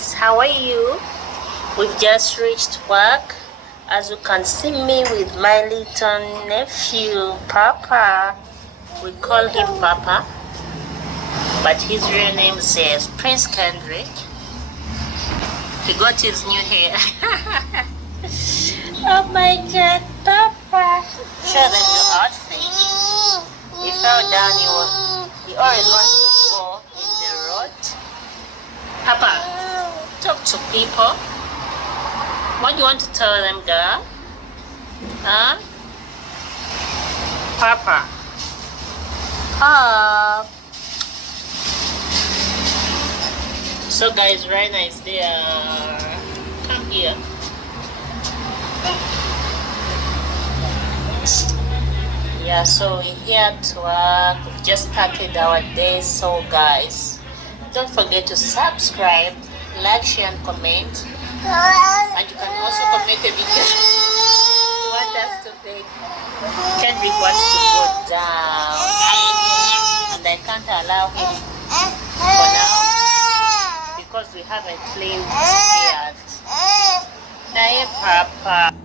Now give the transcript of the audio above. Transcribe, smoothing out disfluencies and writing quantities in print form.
guys, how are you? We've just reached work. As you can see me with my little nephew Papa. We call him Papa, but his real name says Prince Kendrick. He got his new hair. Oh my god, Papa. Show them your outfit. He fell down. He always wants to go in the road. Papa, talk to people. What do you want to tell them, girl? Huh? Papa. So guys, Raina is there. Come here. Yeah, so we're here to work. We've just started our day. So guys, don't forget to subscribe, like, share and comment. And you can also comment a video you want us to make. Kendrick wants to go down and I can't allow him for now because we haven't cleaned yet. Now, Papa.